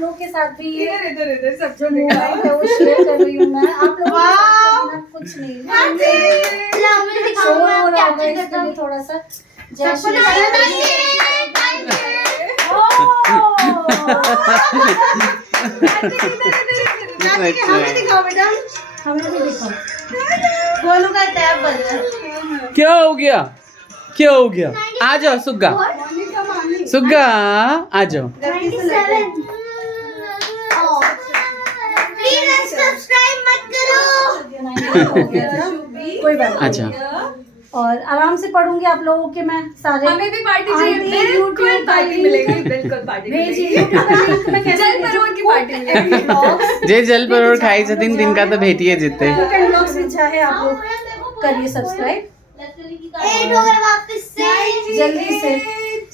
लोग के साथ भी ये इधर सब जो मोबाइल है वो शेयर कर रही हूँ मैं आप लोगों के साथ, कुछ नहीं थोड़ा सा जय श्री हमें दिखाओ बेटा, हमें भी दिखाओ। गोलू का टैब बन रहा। क्या हो गया, क्या हो गया? आ जाओ सुग्गा, सुग्गा आ जाओ। सब्सक्राइब मत करो। कोई बात नहीं। अच्छा और आराम से पढ़ूंगी आप लोगों के मैं सारे। हमें भी पार्टी चाहिए, बिल्कुल पार्टी मिलेगी, बिल्कुल पार्टी मिलेगी। जल परोर की पार्टी मिलेगी। जे जल परोर खाई छथिन तिनका तो भेटिए जेते। ब्लॉग्स भी चाहे आप लोग करिए सब्सक्राइब जल्दी से।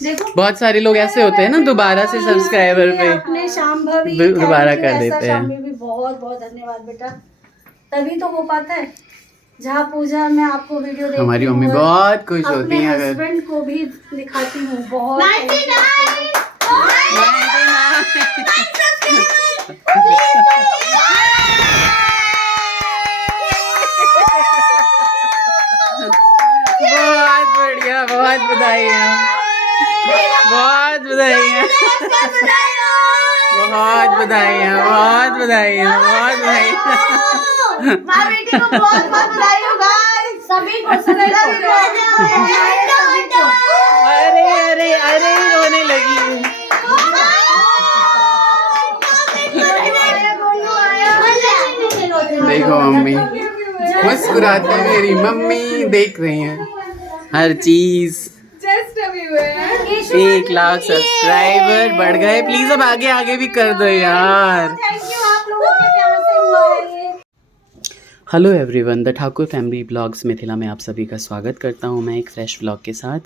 देखो बहुत सारे लोग ऐसे होते हैं ना दोबारा से सब्सक्राइबर पे अपने शाम भाभी दोबारा कर देते हैं। शाम भी बहुत बहुत धन्यवाद बेटा, तभी तो हो पाता है। जहाँ पूजा मैं आपको वीडियो देखती हमारी हूँ मम्मी और बहुत खुश होती हैं अगर हस्बैंड को भी दिखाती हूँ बहुत। बहुत बढ़िया, बहुत बधाइयाँ, बहुत बधाइयाँ, बहुत बधाइयाँ, बहुत बधाइयाँ, बहुत बधाइयाँ। माँ बेटी को बहुत बहुत बधाई हो गाइस, सभी को सभी को। अरे अरे अरे रोने लगी। देखो मम्मी मुस्कुराती मेरी मम्मी देख रही हैं हर चीज। जस्ट अभी हुए हैं। 1 लाख सब्सक्राइबर बढ़ गए, प्लीज अब आगे आगे भी कर दो यार। थैंक यू आप लोगों के प्यार से हुआ है ये। Hello everyone, the Thakur family blogs Mithila में आप सभी का स्वागत करता हूं मैं एक फ्रेश व्लॉग के साथ।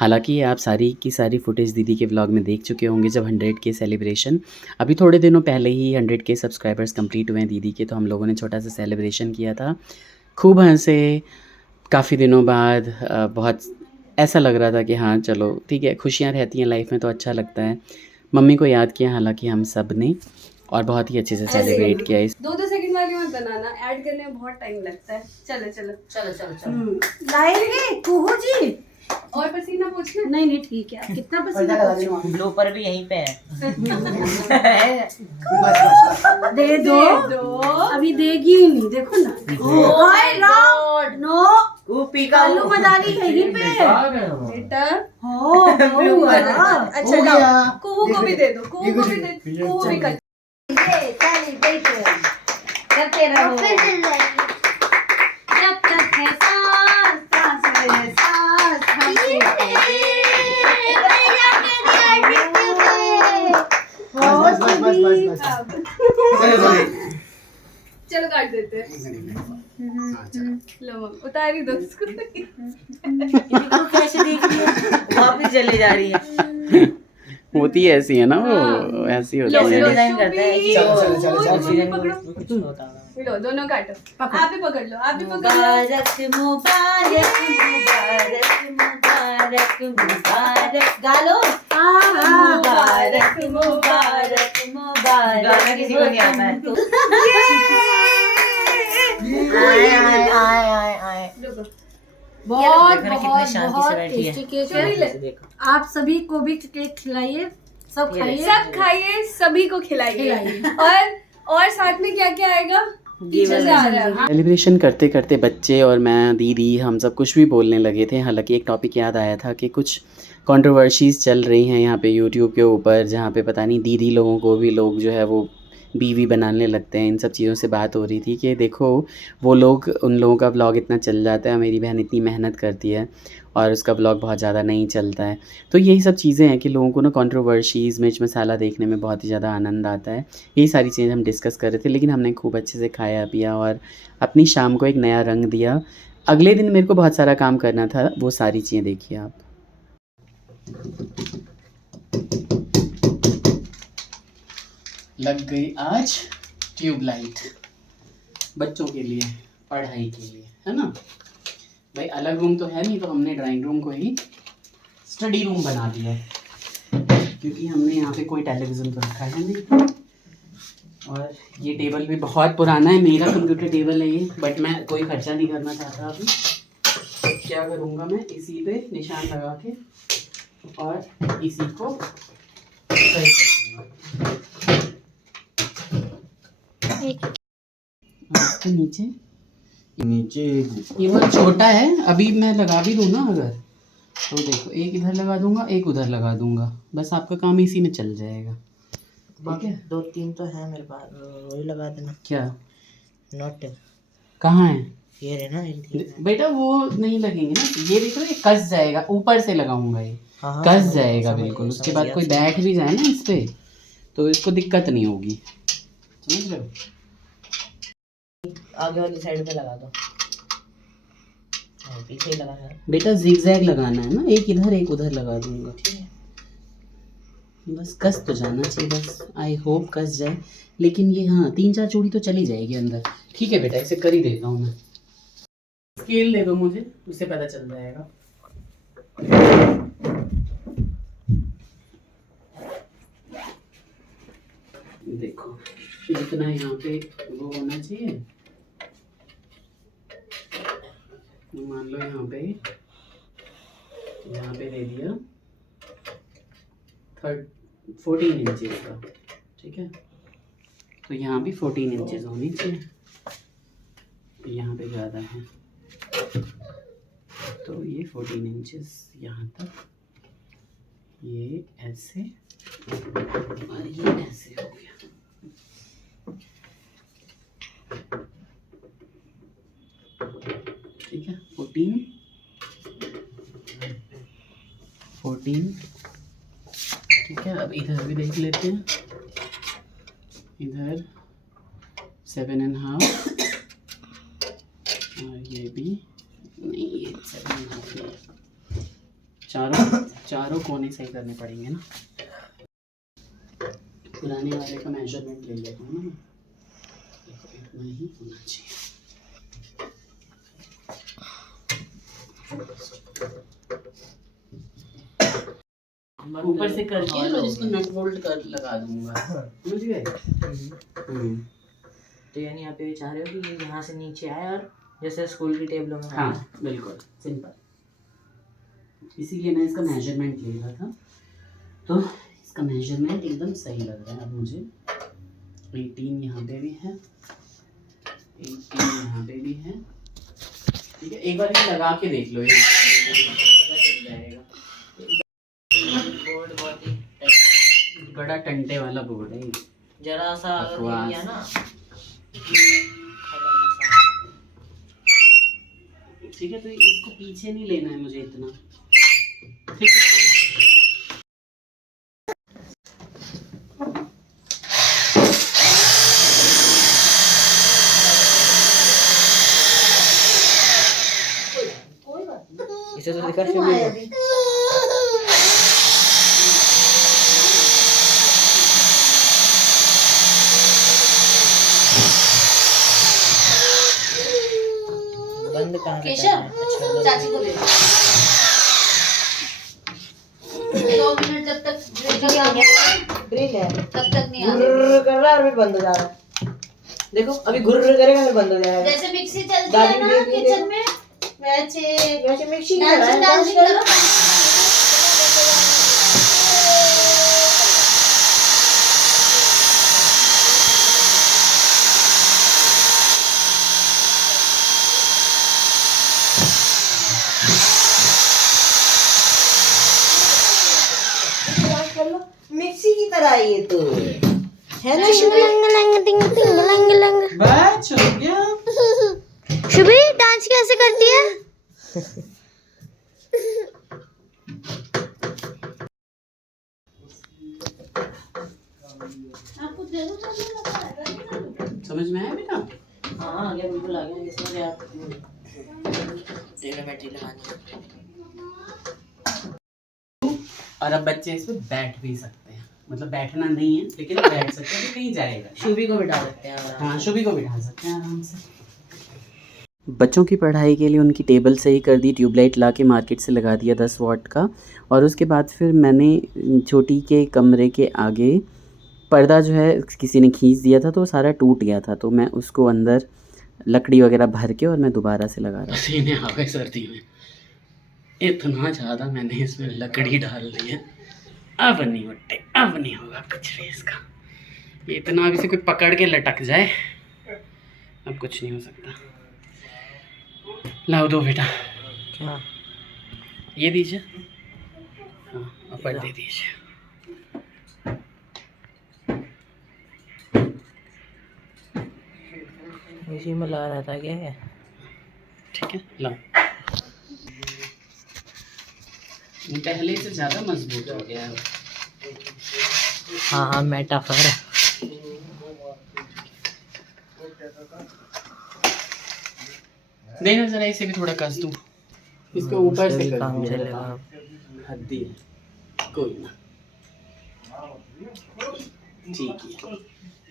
हालांकि आप सारी की सारी फुटेज दीदी के व्लॉग में देख चुके होंगे जब 100 के सेलिब्रेशन अभी थोड़े दिनों पहले ही 100 के सब्सक्राइबर्स कंप्लीट हुए हैं दीदी के, तो हम लोगों ने छोटा सा सेलिब्रेशन किया था, खूब हंसे। काफ़ी दिनों बाद बहुत ऐसा लग रहा था कि हाँ चलो ठीक है, खुशियाँ रहती हैं लाइफ में तो अच्छा लगता है। मम्मी को याद किया हालांकि हम सब ने, और बहुत ही अच्छे से सेलिब्रेट किया। 2-2 सेकंड वाली मत बनाना, ऐड करने में बहुत टाइम लगता है। चलो चलो चलो चलो चलो। लाएंगे कुहू जी और पसीना पोंछना? नहीं नहीं ठीक है। कितना पसीना ब्लोपर भी यहीं पे है। दे दो अभी देगी ही नहीं, देखो ना। नो आलू मदारी यहीं पे बेटा हो अच्छा लाओ, कुहू को भी दे दो, कुहू को भी दे, कुहू भी कर। करते रहो जब तक है सांस सांस है सांस चलो काट देते हैं। लो मम्मी उतारी दो उसको। कैसे देख रही है, वापस चले जा रही है। होती है ऐसी है ना वो, ऐसी होती है। डिजाइन करते हैं कि पकड़ो। लो दोनों काटो, आप भी पकड़ लो, आप भी पकड़ लो। मुबारक मुबारक मुबारक मुबारक मुबारक गालो। मुबारक मुबारक मुबारक। गाना किसी को नहीं आता है। आए आए आए आए आए। बहुत कितने बहुत शांति से बहुत बैठी है। टेस्टी केक है। देखो आप सभी को भी केक खिलाइए, सब खाइए, सब खाइए, सभी को खिलाइए। और साथ में क्या क्या आएगा? पीछे से आ रहा है। सेलिब्रेशन करते करते बच्चे और मैं दीदी हम सब कुछ भी बोलने लगे थे। हालांकि एक टॉपिक याद आया था कि कुछ कंट्रोवर्सीज़ चल रही हैं यहाँ पे यूट्यूब के ऊपर, जहाँ पे पता नहीं दीदी लोगों को भी लोग जो है वो बीवी बनाने लगते हैं। इन सब चीज़ों से बात हो रही थी कि देखो वो लोग, उन लोगों का ब्लॉग इतना चल जाता है, मेरी बहन इतनी मेहनत करती है और उसका ब्लॉग बहुत ज़्यादा नहीं चलता है। तो यही सब चीज़ें हैं कि लोगों को ना कंट्रोवर्सीज़ मिर्च मसाला देखने में बहुत ही ज़्यादा आनंद आता है। यही सारी चीज़ें हम डिस्कस कर रहे थे, लेकिन हमने खूब अच्छे से खाया पिया और अपनी शाम को एक नया रंग दिया। अगले दिन मेरे को बहुत सारा काम करना था, वो सारी चीज़ें देखिए आप। लग गई आज ट्यूबलाइट बच्चों के लिए, पढ़ाई के लिए, है ना भाई। अलग रूम तो है नहीं, तो हमने ड्राइंग रूम को ही स्टडी रूम बना दिया है, क्योंकि हमने यहाँ पे कोई टेलीविज़न तो रखा है नहीं। और ये टेबल भी बहुत पुराना है, मेरा कंप्यूटर टेबल है ये, बट मैं कोई खर्चा नहीं करना चाहता अभी। तो क्या करूँगा मैं, इसी पे निशान लगा के और इसी को सही कर दूँगा। और इसके नीचे ये बहुत छोटा है, अभी मैं लगा भी दूँ ना अगर, तो देखो एक इधर लगा दूंगा, एक उधर लगा दूंगा, बस आपका काम इसी में चल जाएगा। ठीक है, 2-3 तो है मेरे पास, वही लगा देना। क्या नोट कहाँ है? ये रहे ना, बेटा वो नहीं लगेंगे ना, ये देखो ये कस जाएगा, ऊपर से लगाऊंगा ये, हाँ, कस जाएगा बिल्कुल। उसके बाद कोई बैठ भी जाए ना इस पे तो इसको दिक्कत नहीं होगी, समझ रहे हो? आगे वाली साइड पे लगा दो, पीछे ही लगाना है बेटा, जिगजैग लगाना है ना, एक इधर एक उधर लगा दूंगा। ठीक है, बस कस तो जाना चाहिए, बस आई होप कस जाए। लेकिन ये हाँ 3-4 चूड़ी तो चली जाएगी अंदर। ठीक है बेटा, इसे कर ही देता हूँ मैं। स्केल दे दो मुझे, उससे पता चल जाएगा। देखो जितना यहाँ पे वो होना चाहिए, मान लो यहाँ पे दे दिया 14 इंचेस का। ठीक है, तो यहाँ भी 14 इंचेस होनी चाहिए, यहाँ पे ज़्यादा है तो ये 14 इंचेस यहाँ तक, ये ऐसे और ये ऐसे हो गया। ठीक है, 14 ठीक है। अब इधर भी देख लेते हैं, इधर 7.5 और ये भी नहीं, ये 7.5 नहीं, चारों कोने सही करने पड़ेंगे ना। पुराने वाले का मेजरमेंट ले लेता हूँ ना, देखो इतना ही होना चाहिए। ऊपर से करके और इसको नट बोल्ट कर लगा दूंगा, समझ गए? तो यानी आप ये चाह रहे हो कि यहाँ से नीचे आए और जैसे स्कूल की टेबलों में। हाँ बिल्कुल सिंपल, इसीलिए मैं इसका मेजरमेंट ले रहा था। तो इसका मेजरमेंट एकदम सही लग रहा है अब मुझे। 18 यहाँ पे भी है, 18 यहाँ पे भी है। ठीक है, एक बार ये लगा के देख लो, ये पता चल जाएगा। बोर्ड बहुत ही बड़ा टंटे वाला बोर्ड है, जरा सा अगर बकवास। लिया ना, ठीक है, तो इसको पीछे नहीं लेना है मुझे इतना। ठीक है, इसे तो दिखा शुरू बंद कहाँ करना है? अच्छा, चाची को ले लो। 2 मिनट जब तक ग्रिल है, तब तक नहीं आ गुर्र कर रहा है और फिर बंद हो जा रहा है। देखो अभी गुर्र करेगा फिर बंद हो जाएगा। जैसे मिक्सी चलती है ना किचन में, वैसे मिक्सी डांसिंग करो। मिक्सी की तरह ये तो है ना। बस हो गया। शुभी डांस कैसे करती है? समझ में आया बेटा? हाँ आ गया, बिल्कुल आ गया। इसमें क्या ट्रिग्नोमेट्री लगानी है। और अब बच्चे इस पे बैठ भी सकते हैं, मतलब बैठना नहीं है लेकिन बैठ सकते हैं, कहीं जाएगा। शुभी को बिठा सकते हैं। हाँ, शुभी को बिठा सकते हैं आराम से। बच्चों की पढ़ाई के लिए उनकी टेबल सही कर दी, ट्यूबलाइट ला के मार्केट से लगा दिया 10 वाट का। और उसके बाद फिर मैंने छोटी के कमरे के आगे पर्दा जो है किसी ने खींच दिया था तो सारा टूट गया था, तो मैं उसको अंदर लकड़ी वगैरह भर के और मैं दोबारा से लगा रहा था। पसीने आ गए सर्दी में, इतना ज़्यादा मैंने इसमें लकड़ी डाल दी है। अब नहीं उठते, अब नहीं होगा कुछ भी इसका। ये इतना अभी से कोई पकड़ के लटक जाए, अब कुछ नहीं हो सकता। लाओ दो बेटा, क्या? ये दीजिए, हाँ ऊपर दे दीजिए। इसी में लगा रहा था क्या है? ठीक है, लाओ। पहले से ज़्यादा मजबूत हो गया है। हाँ हाँ, मेटाफर। देना जरा, इसे भी थोड़ा कस दूँ, इसको ऊपर से कर काम दिया चलेगा। हद्दी है, कोई ना, ठीक है।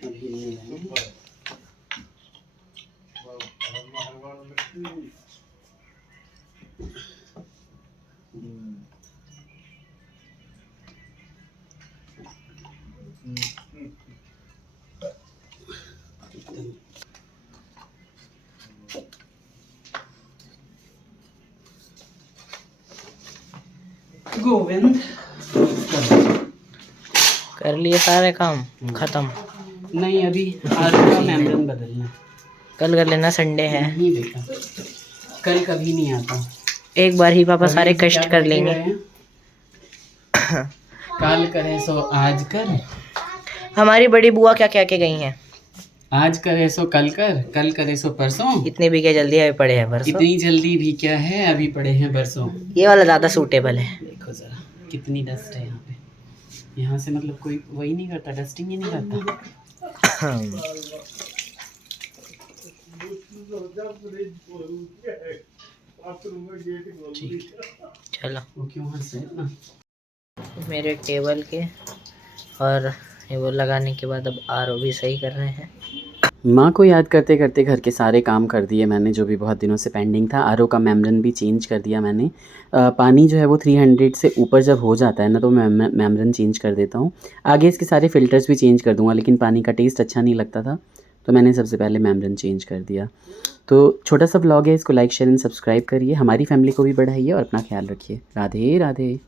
अभी नहीं है। गोविंद कर लिए सारे काम खत्म। नहीं, अभी आलू का मेम्ब्रेन बदलना, कल कर लेना, संडे है। नहीं बेटा, कल कभी नहीं आता। एक बार ही पापा सारे कभी कष्ट क्या कर करते लेंगे। रहे हैं? कल करे सो आज कर, हमारी बड़ी बुआ क्या कह के गई हैं? आज करे सो कल कर, कल करे सो परसों। इतने भी क्या जल्दी अभी पड़े हैं परसों। इतनी जल्दी भी क्या है, अभी पड़े हैं परसों। ये वाला ज़्यादा सूटेबल है। देखो जरा कितनी डस्ट है यहाँ पे। यहाँ से मतलब कोई वही नहीं करता, डस्टिंग ही नहीं करता। ठीक, चलो, वो क्यों हंस रहे हैं ना। मेरे टेबल के और ये वो लगाने के बाद अब आरओ भी सही कर रहे हैं। माँ को याद करते करते घर के सारे काम कर दिए मैंने, जो भी बहुत दिनों से पेंडिंग था। आरओ का मेम्ब्रेन भी चेंज कर दिया मैंने। पानी जो है वो 300 से ऊपर जब हो जाता है ना, तो मैं मेम्ब्रेन चेंज कर देता हूँ। आगे इसके सारे फ़िल्टर्स भी चेंज कर दूँगा, लेकिन पानी का टेस्ट अच्छा नहीं लगता था, तो मैंने सबसे पहले मेम्ब्रेन चेंज कर दिया। तो छोटा सा ब्लॉग है, इसको लाइक शेयर एंड सब्सक्राइब करिए, हमारी फैमिली को भी बढ़ाइए और अपना ख्याल रखिए। राधे राधे।